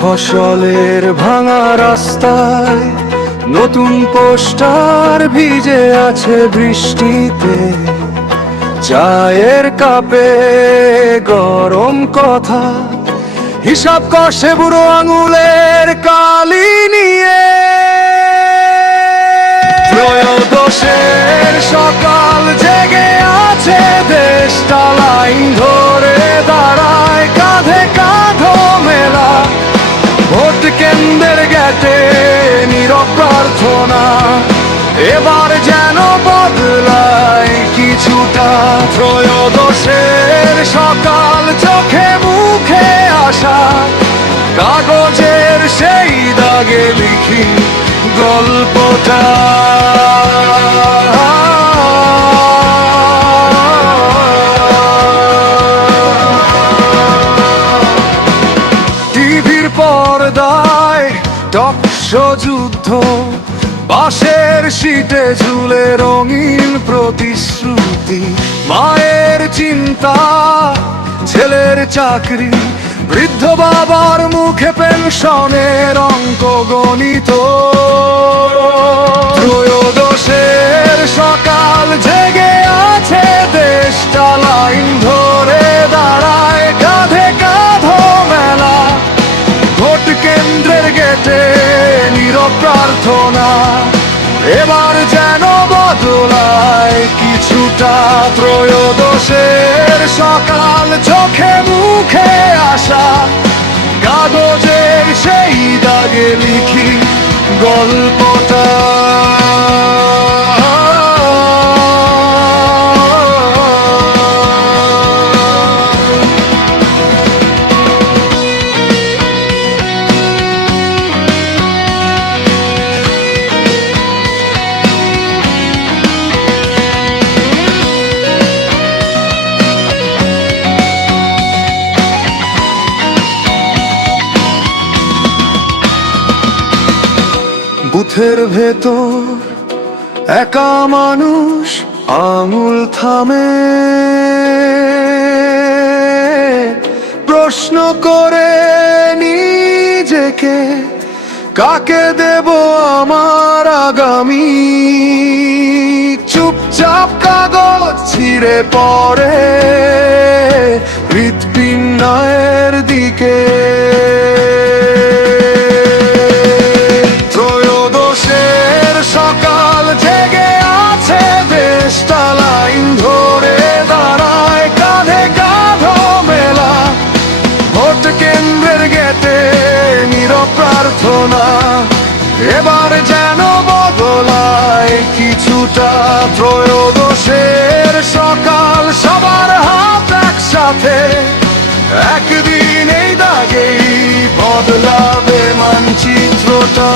ফসলের ভাঙা রাস্তায় নতুন পোস্টার ভিজে আছে বৃষ্টিতে, চায়ের কাপে গরম কথা, হিসাব কষে বুড়ো আঙুলের কালি নিয়ে। ত্রয়োদশের সকাল জেগে আছে, দেশটা লাইন ধরে দাঁড়ায়, কাঁধে কাঁধো মেলা, ভোট কেন্দ্রের গেটে নীরব প্রার্থনা, এবার যেন বদলায় কিছুটা। ত্রয়োদশের সকাল চোখে মুখে আসা, কাগজের সেই দাগে লিখি গল্পটা। টিভির পর্দায় টকশো যুদ্ধ, পাশের সিটে ঝুলে রঙিন প্রতিশ্রুতি, মায়ের চিন্তা, ছেলের চাকরি, বৃদ্ধ বাবার মুখে পেনশনের অঙ্ক গণিত। ত্রয়োদশের সকাল জেগে আছে, দেশটা লাইন ধরে দাঁড়ায়, কাঁধে কাঁধো মেলা, ভোট কেন্দ্রের গেটে নীরব প্রার্থনা, এবার যেন বদলায় কিছুটা। ত্রয়োদশের সকাল চোখে মুখে আসা, কাগজের সেই দাগে লিখি গল্পটা। বুথের ভেতর একা মানুষ আঙুল থামে, প্রশ্ন করে নিজেকে, কাকে দেব আমার আগামী। চুপচাপ কাগজ ছিঁড়ে পড়ে হৃৎপিণ্ডের দিকে। সকাল জেগে আছে, দেশটা লাইন ধরে দাঁড়ায়, কাঁধে কাঁধো মেলা, ভোট কেন্দ্রের গেটে নীরব প্রার্থনা, এবার যেন বদলায় কিছুটা। ত্রয়োদশের সকাল সবার হাত একসাথে, একদিন এই দাগেই বদলাবে মানচিত্রটা।